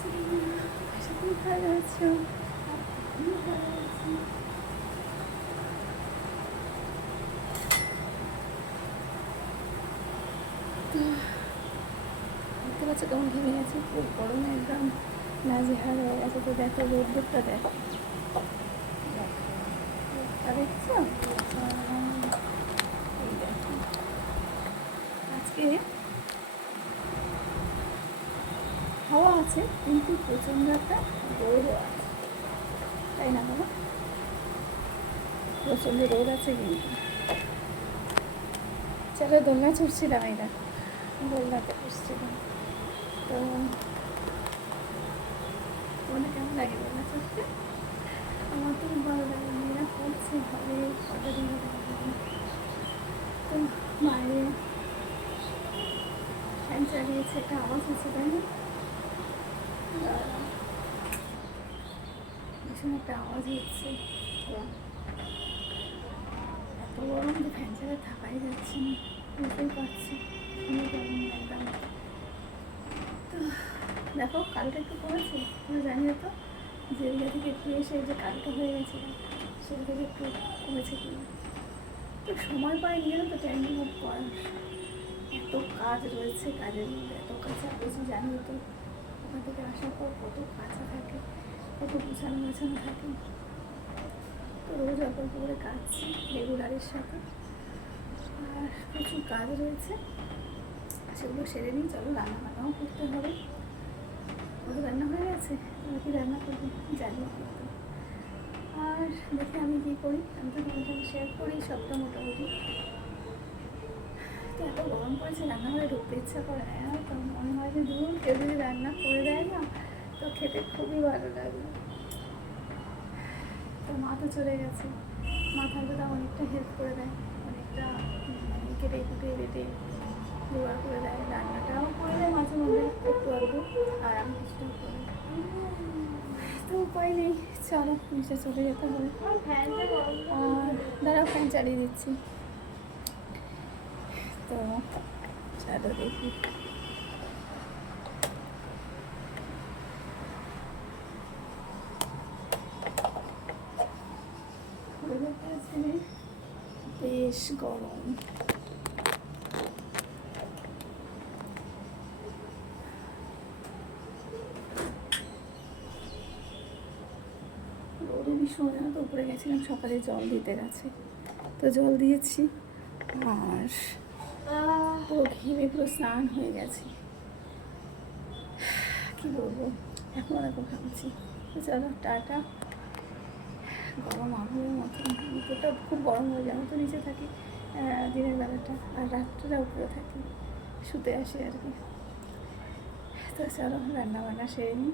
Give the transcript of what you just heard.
তুমি ভালো আছো? আমি ভালো আছি। তো দেখতে পাচ্ছ কেমন ঘেমে গেছে, খুব গরমে একদম নাজেহাল হয়ে গেছে। তো দেখো রোদ্দুরটা দেখো, দেখছো? এই দেখো আজকে হাওয়া আছে কিন্তু প্রচণ্ড একটা রোদও আছে, তাই না বাবা? প্রচণ্ড রোদ আছে কিন্তু। চলো দোলনা চড়ছিলাম, এই দেখো দোলনাতে বসছিলাম। তো তোমাদের কেমন লাগে দোলনা চড়তে? আমার তো খুব ভালো লাগে, মেয়েরা করছে ঘরে কটা দিন ধরে। তো বাইরে ফ্যান চালিয়েছে, একটা আওয়াজ হচ্ছে তাই না? ভীষণ একটা আওয়াজ হচ্ছে। এত গরম যে ফ্যান চালিয়ে থাকাই যাচ্ছে না, বুঝতেই পারছি কেমন একদম। তো দেখো কালটা একটু কমেছে, তুমি জানিও তো যে এরিয়া থেকে একটু এসে যে কালটা হয়ে গেছিল সেটা থেকে একটু কমেছে কিনা। তো সময় পাইনি জানো তো টাইম মুভ করার, এত কাজ রয়েছে, কাজের মধ্যে এত কাজ বেশি জানিও তো। ওখান থেকে আসার পর কত কাঁচা থাকে, কত গুছানো গোছানো থাকে। তো রোজ অল্প অল্প করে কাটছি রেগুলারের সাথে, আর প্রচুর কাজ রয়েছে, সেগুলো সেরে নিই। চলো রান্না বান্নাও করতে হবে। ওদের রান্না হয়ে গেছে, আমি কি রান্না করবো জানি কিন্তু। আর দেখে আমি কী করি, আমি তো তোমার সঙ্গে শেয়ার করি সবটা মোটামুটি। তো এত গরম পড়েছে, রান্নাঘরে ঢুকতে ইচ্ছা করে না, তো মনে হয় যে দূর কেউ যদি রান্না করে দেয় না তো খেতে খুবই ভালো লাগে। তো মা তো চলে গেছে, মা থাকলে তো অনেকটা হেল্প করে দেয়, অনেকটা কেটে কুটে বেটে জোগাড় করে দেয়, রান্নাটাও করে দেয় মাঝে মধ্যে একটু আধটু, আর আমি কিছুটাও করি। তো উপায় নেই, চলো নিচে চলে যেতে হবে। আর দাঁড়াও ফ্যান চালিয়ে দিচ্ছি। তো চলো দেখি। বেশ গরম, রোদে ভীষণ জানো তো। উপরে গেছিলাম সকালে, জল দিতে গেছে, তো জল দিয়েছি আর পুরো ঘেমে পুরো স্নান হয়ে গেছে। কী বলবো, এখনও দেখো ঘামছি। তো চলো টাটা। গরম আগুনের মতন, উপরটা খুব গরম হয়ে যায়। আমি তো নিচে থাকি দিনের বেলাটা, আর রাত্রেটা উপরে থাকি, শুতে আসি আর কি। তো চলো রান্না বান্না সেরে নিই।